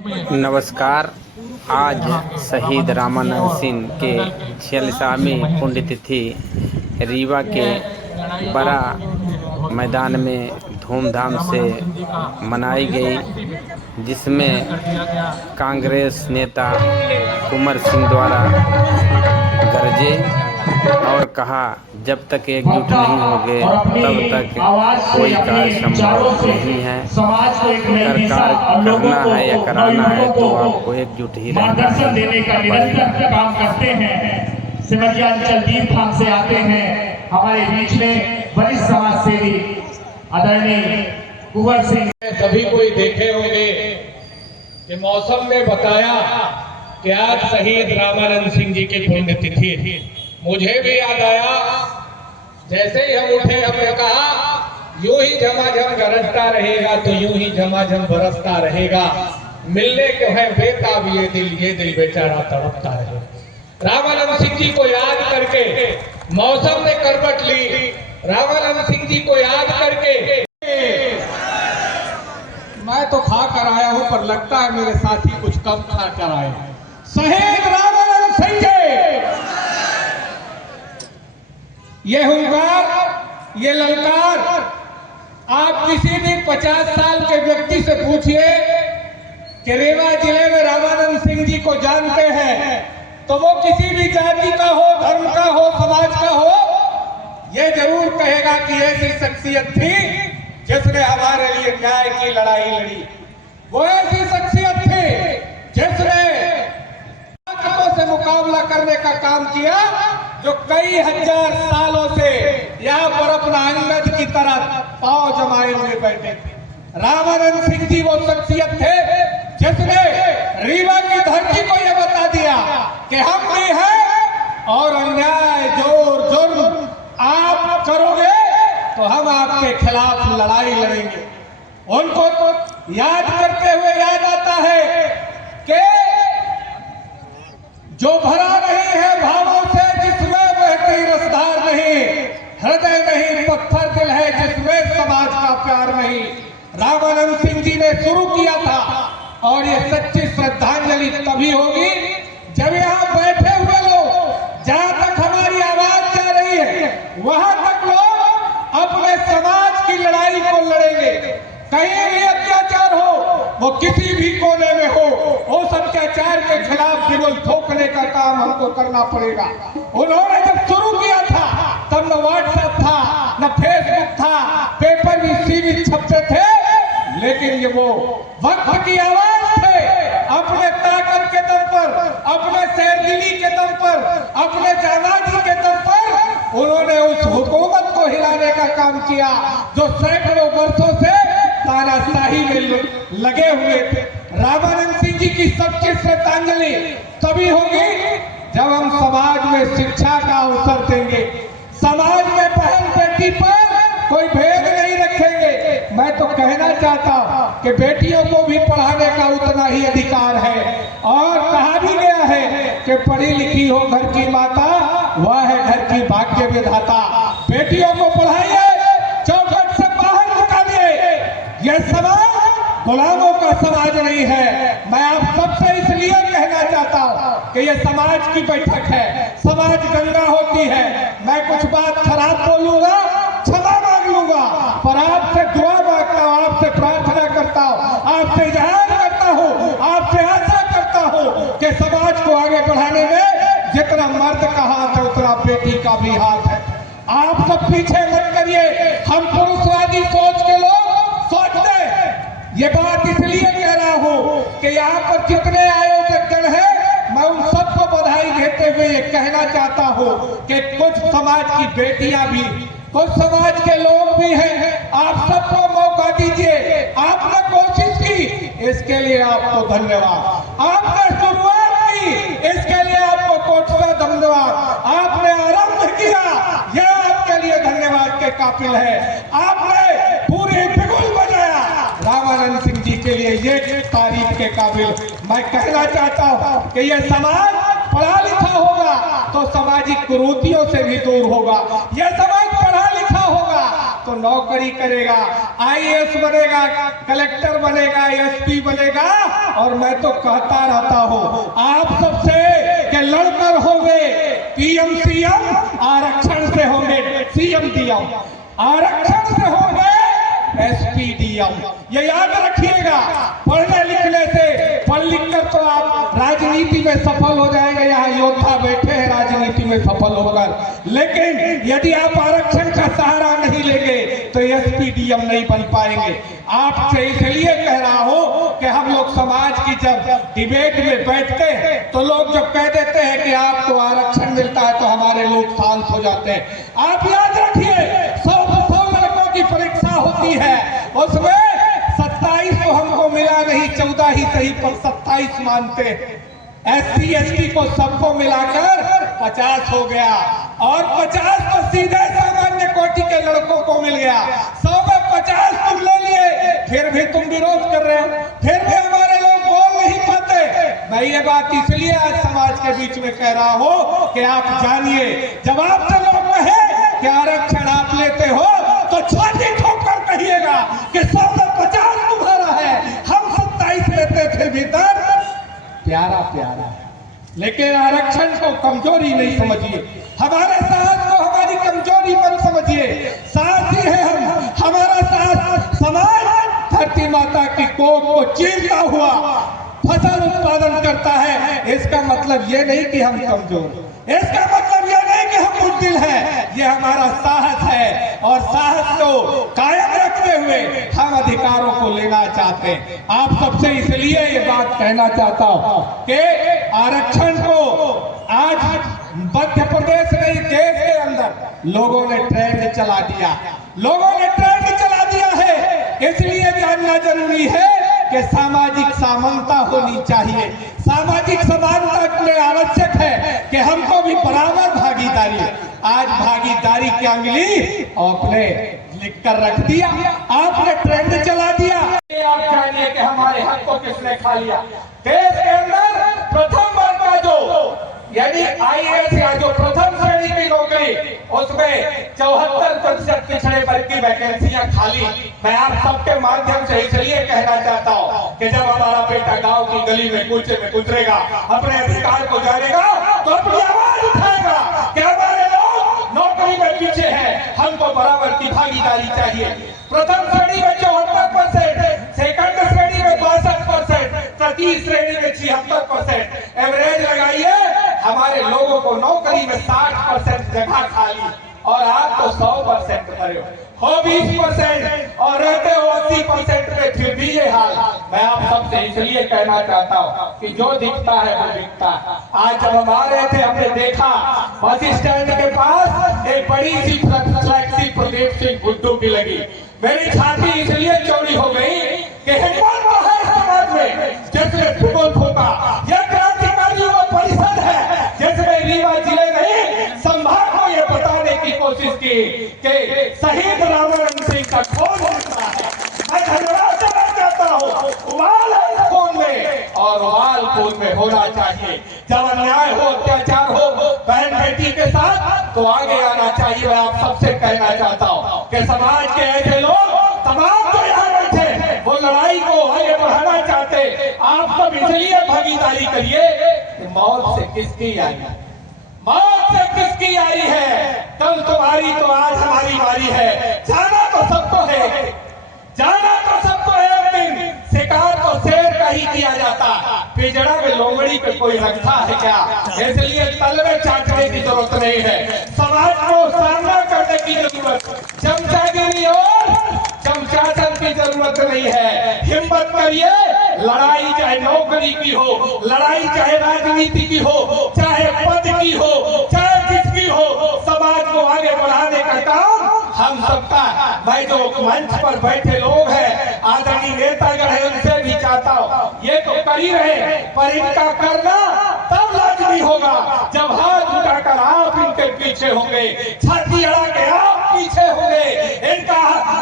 नमस्कार। आज शहीद रामानंद सिंह के 46वीं पुण्यतिथि रीवा के बड़ा मैदान में धूमधाम से मनाई गई, जिसमें कांग्रेस नेता कुंवर सिंह द्वारा गरजे और कहा, जब तक एकजुट नहीं होंगे तब तक कोई कार्य संभव नहीं है। अगर कार्य करना है या कराना है तो आपको एकजुट ही रहना है। काम करते हैं। सिमरिया अंचल धाम से आते हैं हमारे बीच में वरिष्ठ समाज सेवी आदरणीय कुंवर सिंह। सभी कोई देखे होंगे कि मौसम में बताया कि आज शहीद रामानंद सिंह जी की पुण्यतिथि थी। मुझे भी याद आया, जैसे ही हम उठे हमने कहा यूं ही झमाझम गरजता रहेगा तो यूं ही झमाझम बरसता रहेगा। मिलने को है बेताब ये दिल बेचारा तड़पता है। रामानंद सिंह जी को याद करके मौसम ने करवट ली। रामानंद सिंह जी को याद करके मैं तो खा कर आया हूं, पर लगता है मेरे साथी कुछ कम खा कर आए। शहीद रामानंद सिंह जी, ये हुंकार, ये ललकार आप किसी भी 50 साल के व्यक्ति से पूछिए कि रीवा जिले में रामानंद सिंह जी को जानते हैं, तो वो किसी भी जाति का हो, धर्म का हो, समाज का हो, ये जरूर कहेगा कि ऐसी शख्सियत थी जिसने हमारे लिए न्याय की लड़ाई लड़ी। वो ऐसी शख्सियत थी जिसने ताकतों से मुकाबला करने का काम किया, जो कई हजार सालों से यहाँ पर अपना अंगद की तरह पांव जमाए हुए बैठे थे। रामानंद सिंह जी वो शख्सियत थे जिसने रीवा की धरती को यह बता दिया कि हम भी हैं और अन्याय, जोर जुर्म आप करोगे तो हम आपके खिलाफ लड़ाई लड़ेंगे। उनको याद करते हुए याद आता है कि जो भरा नहीं है भावों से, जिसमें बहती रसधार नहीं, हृदय नहीं पत्थर दिल है जिसमें समाज का प्यार नहीं। रामानंद सिंह जी ने शुरू किया था और ये सच्ची श्रद्धांजलि तभी होगी जब यहाँ बैठे हुए लोग, जहां तक हमारी आवाज जा रही है वहां तक लोग अपने समाज की लड़ाई को लड़ेंगे। कहीं भी अत्याचार हो, वो किसी भी कोने में हो, उस अत्याचार के खिलाफ केवल ठोकने का काम हमको करना पड़ेगा। उन्होंने जब शुरू किया था तब न व्हाट्सएप था, न फेसबुक था, पेपर भी सीमित छपते थे, लेकिन ये वो वक्त की आवाज थे। अपने ताकत के दम पर, अपने शेरदिली के दम पर, अपने जानाजी के दम पर उन्होंने उस हुकूमत को हिलाने का काम किया जो सैकड़ों वर्षों से तानाशाही में लगे हुए थे। रामानंद सिंह जी की सबकी श्रद्धांजलि तभी होगी जब हम समाज में शिक्षा का अवसर देंगे, समाज में बहन बेटी पर कोई भेद नहीं रखेंगे। मैं तो कहना चाहता हूं कि बेटियों को भी पढ़ाने का उतना ही अधिकार है और कहा भी गया है कि पढ़ी लिखी हो घर की माता, वह है घर की भाग्य विधाता। बेटियों को पढ़ाइए, चौखट से बाहर निकालिए। यह समाज गुलामों का समाज नहीं है। मैं आप सबसे इसलिए कहना चाहता हूं कि यह समाज की बैठक है, समाज गंगा होती है। मैं कुछ बात खराब बोलूंगा, क्षमा मांग लूंगा, पर आपसे दुआ मांगता हूं, आपसे प्रार्थना करता हूं, आपसे इजहार करता हूं, आपसे आशा करता हूं कि समाज को आगे बढ़ाने में जितना मर्द का हाथ है उतना बेटी का भी हाथ है। आप सब पीछे मत करिए। हम पुरुषवादी सोच के लोग सोचते हैं। ये बात इसलिए कह रहा हूं कि यहाँ पर जितने आयोजकगण हैं, मैं उन सबको बधाई देते हुए ये कहना चाहता हूं कि कुछ समाज की बेटियां भी, कुछ समाज के लोग भी हैं। आप सबको मौका दीजिए। आपने कोशिश की, इसके लिए आपको धन्यवाद। आपने शुरुआत की, इसके लिए आपको कोटि धन्यवाद। आपने आरंभ किया, यह आपके लिए धन्यवाद के काबिल है। आपने पूरी बिगुल बजाया, रामानंद सिंह जी के लिए ये तारीफ के काबिल। मैं कहना चाहता हूं कि यह समाज पढ़ा लिखा होगा तो सामाजिक कुरीतियों से भी दूर होगा। यह समाज पढ़ा लिखा होगा तो नौकरी करेगा, आईएएस बनेगा, कलेक्टर बनेगा, एसपी बनेगा। और मैं तो कहता रहता हूं आप सबसे कि लड़कर होंगे पीएम सीएम, आरक्षण से होंगे सीएम डीएम, आरक्षण से होंगे एसपी डीएम। ये याद रखिएगा। पढ़ने लिखने से पढ़ लिख कर तो आप राजनीति में सफल हो जाएंगे। यहाँ योद्धा बैठे हैं राजनीति में सफल होकर, लेकिन यदि आप आरक्षण का सहारा नहीं लेंगे तो एसपी डीएम नहीं बन पाएंगे। आपसे इसलिए कह रहा हूं कि हम लोग समाज की जब डिबेट में बैठते हैं तो लोग जब कह देते हैं कि आपको आरक्षण मिलता है तो हमारे लोग शांत हो जाते हैं। आप याद रखिए 100 लड़कों की परीक्षा होती है, उसमें 27 तो हमको मिला नहीं, 14 ही सही पर 27 मानते। एससी एसटी को सबको मिलाकर 50 हो गया और 50 तो सीधे सामान्य कोटि के लड़कों को मिल गया। 100 में 50 तुम ले लिए, फिर भी तुम विरोध कर रहे हो, फिर भी हमारे लोग बोल नहीं पाते। मैं ये बात इसलिए आज समाज के बीच में कह रहा हूं कि आप जानिए, जब आपसे लोग कहे कि आरक्षण आप लेते हो तो छाती ठोकर कहिएगा कि 100 में 50 तुम्हारा है, हम 27 लेते फिर भी दर्द प्यारा प्यारा है। लेकिन आरक्षण को कमजोरी नहीं समझिए, हमारे साहस को हमारी कमजोरी मत समझिए। साहसी है हम, हमारा साहस समाज धरती माता की कोख को चीरता हुआ फसल उत्पादन करता है। इसका मतलब ये नहीं कि हम कमजोर, इसका मतलब ये नहीं कि हम बुज़दिल हैं। ये हमारा साहस है और साहस को कायम रखते हुए हम अधिकारों को लेना चाहते हैं। आप सबसे इसलिए ये बात कहना चाहता हूं कि आरक्षण को आज मध्य प्रदेश नहीं देश के अंदर लोगों ने ट्रेंड चला दिया, लोगों ने ट्रेंड चला दिया है। इसलिए जानना जरूरी है कि सामाजिक समानता होनी चाहिए। सामाजिक समानता में आवश्यक है कि हमको भी बराबर भागीदारी। आज भागीदारी की अंगली आपने लिख कर रख दिया, आपने ट्रेंड चला दिया। आप जानिए कि हमारे हक को किसने खा लिया। देश के अंदर प्रथम वर्ग का जो यानी आईएएस या जो प्रथम श्रेणी की नौकरी, उसमें 74% पिछड़े वर्ग की वैकेंसियां खाली। मैं आप सबके माध्यम से इसलिए कहना चाहता हूं कि जब हमारा बेटा गांव की गली में कूचे में गुजरेगा, अपने अधिकार को जानेगा तो अपनी आवाज उठाएगा कि हमारे लोग नौकरी में पीछे हैं, हमको बराबर की भागीदारी चाहिए। प्रथम श्रेणी में 74%, सेकंड श्रेणी में 62%, तृतीय श्रेणी में 76%। एवरेज लगाइए, हमारे लोगों को नौकरी में 60% जगह खाली और आप तो 100% भरे हो 20% और रहते हो 80% में, फिर भी ये हाल। मैं आप सबसे इसलिए कहना चाहता हूँ कि जो दिखता है वो दिखता है। आज जब हम आ रहे थे हमने देखा बस स्टैंड के पास एक बड़ी सी फ्लैक्सी प्रदीप सिंह गुड्डू की लगी। मेरी छाती इसलिए चौड़ी हो गई कि हिम्मत तो है समाज में जिसमें फुटबॉल फूका। यह क्रांतिकारियों का परिषद है जिसमें रीवा जिले नहीं संभाग को ये बताने की कोशिश की कि शहीद रामानंद सिंह का खून निकला है। मैं धन्यवाद देना चाहता हूँ। उबाल है खून में और उबाल खून में होना चाहिए। जब अन्याय हो, अत्याचार हो बहन बेटी के साथ तो आगे आना चाहिए। मैं आप सबसे कहना चाहता हूँ कि समाज के ऐसे लोग तमाम जो यहाँ बैठे वो लड़ाई को आगे बढ़ाना चाहते। आप सब इसलिए भागीदारी करिए कि मौत से किसकी यारी है, मौत से किसकी यारी है। कल तुम्हारी तो आज हमारी बारी है। जाना तो सबको है, जाना तो सबको है। लेकिन शिकार तो शेर का ही किया जाता, पिजड़ा में लोमड़ी पे कोई रखता है क्या। इसलिए तलवे चाटने की जरूरत नहीं है, समाज को सामना करने की जरूरत, चमचागिरी और चमचाचन की जरूरत नहीं है। हिम्मत करिए, लड़ाई चाहे नौकरी की हो, लड़ाई चाहे राजनीति की हो, चाहे पद की हो, चाहे किसकी हो, समाज को आगे बढ़ाने का काम हम सबका। मैं जो मंच पर बैठे लोग हैं, आदरणीय नेतागण है, उनसे भी चाहता हूँ ये तो कर ही रहे, पर इनका करना तब लाजमी होगा जब हाथ उठाकर आप इनके पीछे होंगे, छाती अड़ा के आप पीछे होंगे, इनका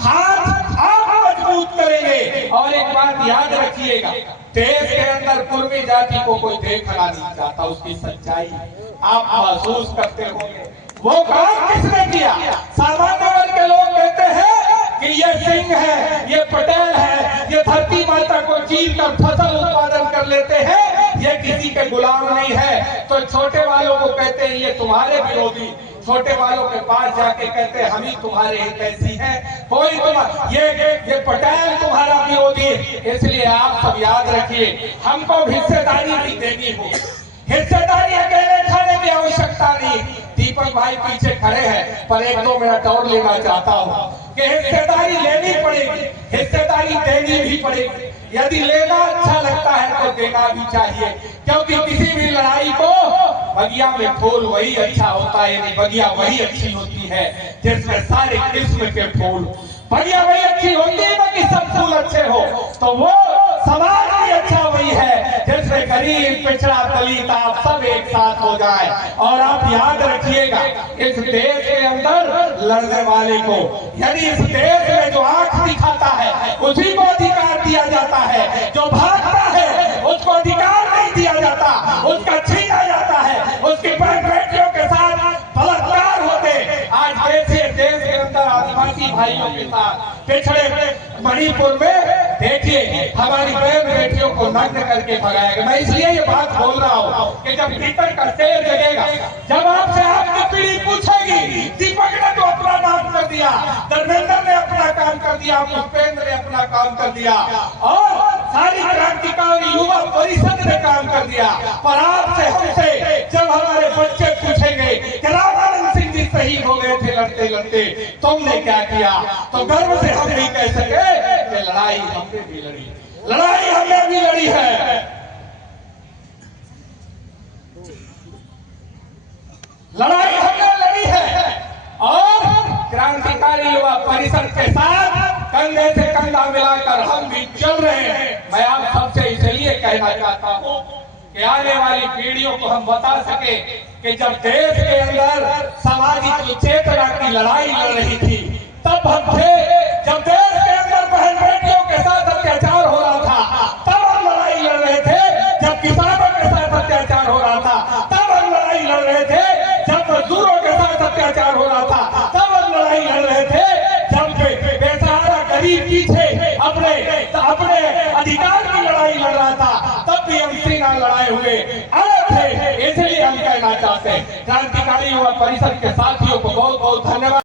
हाथ आप मजबूत करेंगे। और एक बात याद रखिएगा, देश के अंदर कुर्मी जाति को कोई देखना नहीं चाहता, उसकी सच्चाई आप महसूस करते होंगे। वो काम किसने किया? सामान्य वर्ग के लोग कहते हैं कि ये सिंह है, ये पटेल है, ये धरती माता को चीर कर फसल उत्पादन कर लेते हैं, ये किसी के गुलाम नहीं है। तो छोटे वालों को कहते हैं ये तुम्हारे विरोधी, छोटे वालों के पास जाके कहते हैं हम ही तुम्हारे हितैषी हैं, कोई ये पटेल तुम्हारा विरोधी है। इसलिए आप सब याद रखिए, हमको हिस्सेदारी भी देनी हो, हिस्सेदारी अकेले खाने की आवश्यकता नहीं। दीपक भाई पीछे खड़े हैं, पर 1-2 मिनट और लेना चाहता हूँ कि हिस्सेदारी लेनी पड़ेगी, हिस्सेदारी देनी भी पड़ेगी। यदि लेना अच्छा लगता है तो देना भी चाहिए, क्योंकि किसी भी लड़ाई को बगिया में फूल वही अच्छा होता है, यानी बगिया वही अच्छी होती है जिसमें सारे किस्म के फूल, बगिया वही अच्छी होती है ना कि सब फूल अच्छे हो। तो वो समाज भी अच्छा वही है जिसमें गरीब, पिछड़ा, दलित आप सब एक साथ हो जाए। और आप याद रखिएगा, इस देश के अंदर लड़ने वाले को, यानी इस देश में जो आंख दिखाता है उसी को अधिकार दिया जाता है, जो भागता है उसको अधिकार नहीं दिया जाता, उसका छीना जाता है, उसकी बेटियों के साथ बलात्कार होते। आज देश के अंदर आदिवासी भाइयों के साथ पिछड़े मणिपुर में देखिए हमारी बहन बेटियों को नग्न करके भगाया गया। मैं इसलिए ये बात बोल रहा हूँ कि जब भीतर का शेर जगेगा, जब आपसे आपकी पीढ़ी पूछेगी, दीपक ने तो अपना काम कर दिया, धर्मेंद्र ने अपना काम कर दिया, पुष्पेंद्र ने अपना काम कर दिया, और सारी क्रांतिकारी युवा परिषद ने काम कर दिया, पर आपसे हमसे जब हमारे बच्चे पूछेंगे कि रामानंद सिंह जी शहीद हो गए थे लड़ते लड़ते, तुमने क्या किया, तो गर्व से हम भी कह सके कि लड़ाई हमने भी लड़ी, लड़ाई हमने भी लड़ी है। लड़ाई हमने लड़ी है और क्रांतिकारी युवा परिषद के साथ कंधे से कंधा मिलाकर हम भी चल रहे हैं। मैं आप सबसे इसलिए कहना चाहता हूँ कि आने वाली पीढ़ियों को हम बता सके कि जब देश के अंदर सामाजिक चेतना की लड़ाई लड़ रही थी तब हम थे, जब देश के अंदर बहन बेटियों के साथ अत्याचार हो रहा था तब हम लड़ाई लड़ रहे थे, जब किसानों के साथ अत्याचार हो रहा था तब हम लड़ाई लड़ रहे थे, जब मजदूरों के साथ अत्याचार हो रहा था तब हम लड़ाई लड़ रहे थे, जब बेसहारा गरीब पीछे अपने अधिकार की लड़ाई लड़ रहा था तब भी हम सीना लड़ाए हुए आए थे। इसलिए हम कहना चाहते हैं क्रांतिकारी युवा परिषद के साथियों को बहुत बहुत धन्यवाद।